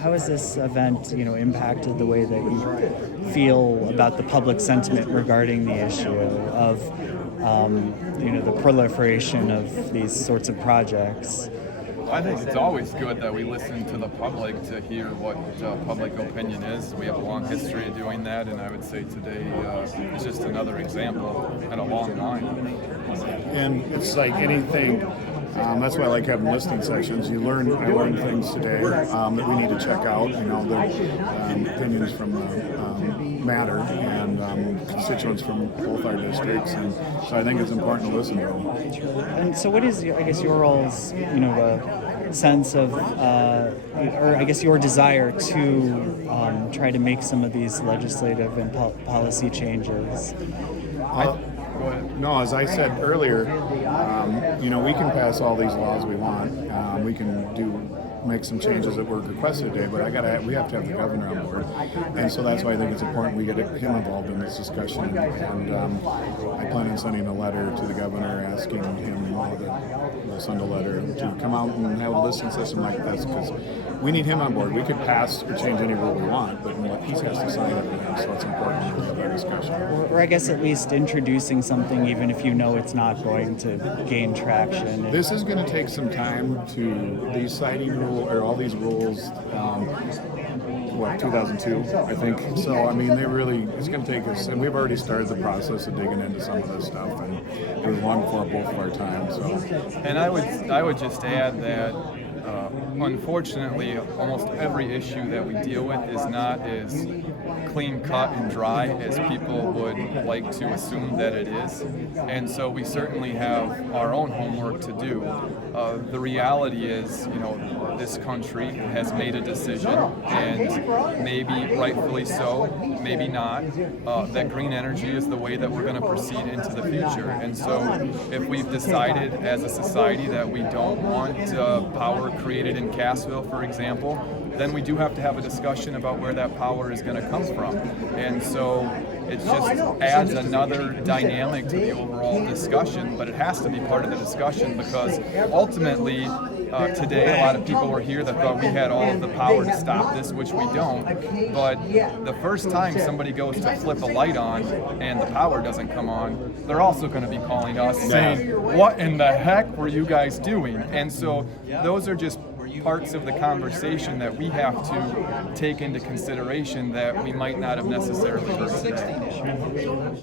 how has this event, impacted the way that you feel about the public sentiment regarding the issue of, the proliferation of these sorts of projects? I think it's always good that we listen to the public to hear what public opinion is. We have a long history of doing that, and I would say today is just another example in a long line. And it's like anything. That's why I like having listening sessions. I learned things today that we need to check out. The opinions from matter and constituents from both our districts, and so I think it's important to listen to them. And so, what is, your all's, sense of, or I guess your desire to try to make some of these legislative and policy changes? No, as I said earlier, we can pass all these laws we want. We can make some changes that were requested today, but we have to have the governor on board, and so that's why I think it's important we get him involved in this discussion. And I plan on sending a letter to the governor asking him we'll send a letter to come out and have a listening system like this, because we need him on board. We could pass or change any rule we want, but he has to sign everything, so it's important to have that discussion. Or I guess at least introducing something, even if it's not going to gain traction. This is going to take some time to these citing or all these rules. 2002, I think. So it's going to take us, and we've already started the process of digging into some of this stuff, and it was long before both of our time. So, and I would just add that. Unfortunately, almost every issue that we deal with is not as clean cut and dry as people would like to assume that it is. And so we certainly have our own homework to do. The reality is, this country has made a decision, and maybe rightfully so, maybe not, that green energy is the way that we're going to proceed into the future. And so if we've decided as a society that we don't want power created in Cassville, for example, then we do have to have a discussion about where that power is going to come from. And so it just adds another dynamic to the overall discussion, but it has to be part of the discussion, because ultimately today a lot of people were here that thought we had all of the power to stop this, which we don't. But the first time somebody goes to flip a light on and the power doesn't come on, they're also going to be calling us saying, what in the heck were you guys doing? And so those are just parts of the conversation that we have to take into consideration that we might not have necessarily heard today.